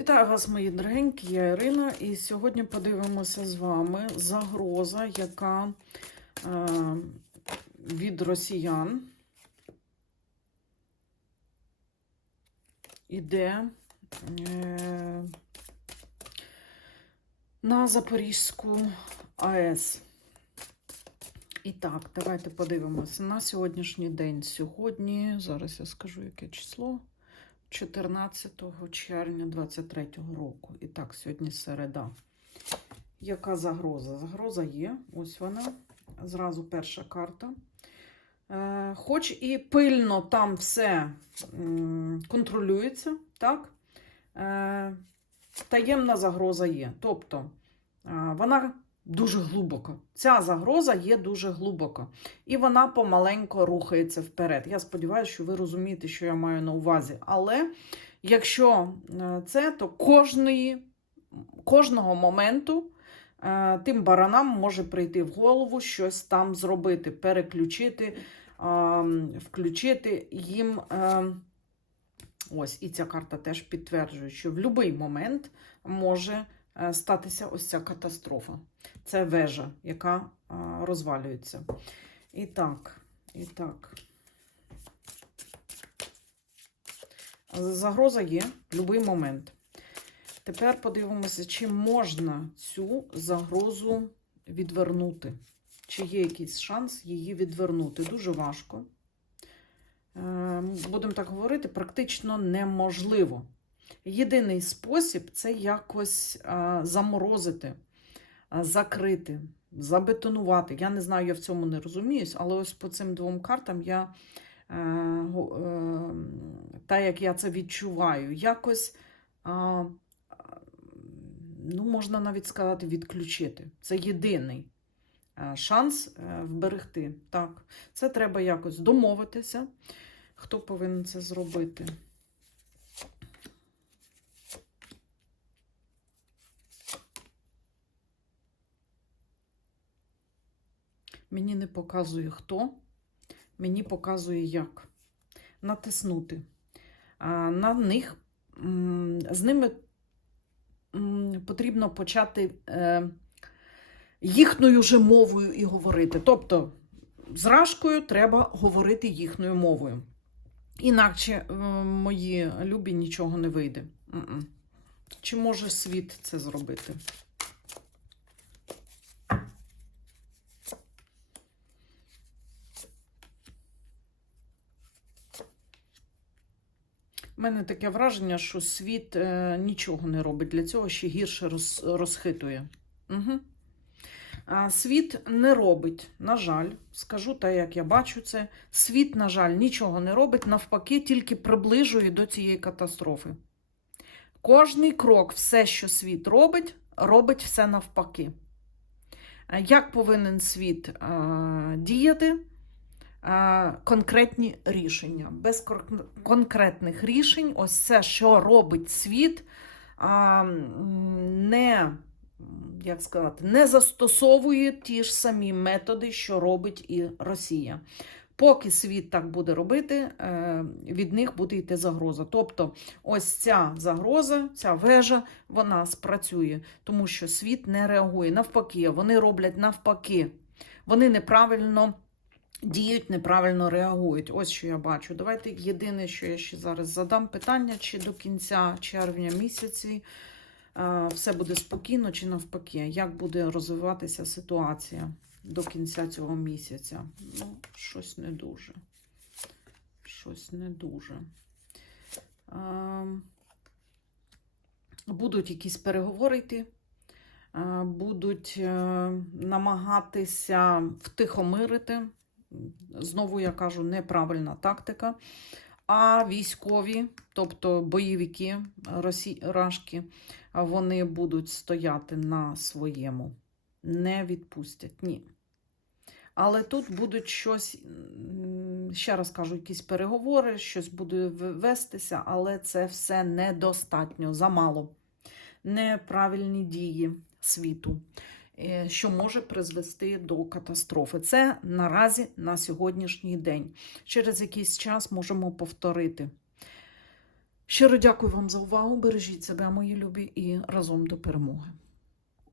Вітаю вас, мої дорогенькі, я Ірина, і сьогодні подивимося з вами загроза, яка е, від росіян іде е, на Запорізьку АЕС. І так, давайте подивимося на сьогоднішній день. Сьогодні, зараз я скажу, яке число. 14 червня 23 року. І так, сьогодні середа. Яка загроза? Загроза є. Ось вона. Зразу перша карта. Е, хоч і пильно там все контролюється, так? Е, таємна загроза є. Тобто вона дуже глибоко. Ця загроза є дуже глибоко. І вона помаленько рухається вперед. Я сподіваюся, що ви розумієте, що я маю на увазі. Але якщо е, це, то кожної, кожного моменту е, тим баранам може прийти в голову щось там зробити, переключити, е, включити їм. Ось, і ця карта теж підтверджує, що в будь-який момент може статися ось ця катастрофа. Це вежа, яка розвалюється. І так, і так. Загроза є в будь-який момент. Тепер подивимося, чи можна цю загрозу відвернути. Чи є якийсь шанс її відвернути? Дуже важко. Е, Будемо так говорити, практично неможливо. Єдиний спосіб це якось заморозити, закрити, забетонувати. Я не знаю, я в цьому не розуміюсь, але ось по цим двом картам я, е, е, так як я це відчуваю, якось, ну, можна навіть сказати, відключити. Це єдиний е, шанс вберегти. Так, це треба якось домовитися. Хто повинен це зробити? Мені не показує хто, мені показує як. Натиснути. На них з ними потрібно почати е, їхньою же мовою і говорити. Тобто, з Рашкою треба говорити їхньою мовою. Інакше, е, мої любі, нічого не вийде. Чи може світ це зробити? У мене таке враження, що світ е, нічого не робить для цього, ще гірше роз, розхитує. Угу. А, світ не робить, на жаль, скажу так, як я бачу це. Світ, на жаль, нічого не робить, навпаки, тільки приближує до цієї катастрофи. Кожний крок, все, що світ робить, робить все навпаки. Як повинен світ а, діяти? А, конкретні рішення. Без конкретних рішень, ось це, що робить світ, не, як сказати, не застосовує ті ж самі методи, що робить і Росія. Поки світ так буде робити, е, від них буде йти загроза. Тобто, ось ця загроза, ця вежа, вона спрацює, тому що світ не реагує. Навпаки, вони роблять навпаки. Вони неправильно діють, неправильно реагують. Ось що я бачу. Давайте єдине, що я ще зараз задам питання, чи до кінця червня місяці е, все буде спокійно, чи навпаки, як буде розвиватися ситуація до кінця цього місяця. Ну, щось не дуже. Щось не дуже. Ем, Будуть якісь переговори йти, е, будуть е, намагатися втихомирити. Знову я кажу, неправильна тактика. А військові, тобто бойовики Росі... Рашки, вони будуть стояти на своєму. Не відпустять, ні. Але тут будуть щось, ще раз кажу, якісь переговори, щось буде вестися, але це все недостатньо, замало. Неправильні дії світу, що може призвести до катастрофи. Це наразі на сьогоднішній день. Через якийсь час можемо повторити. Щиро дякую вам за увагу. Бережіть себе, мої любі, і разом до перемоги.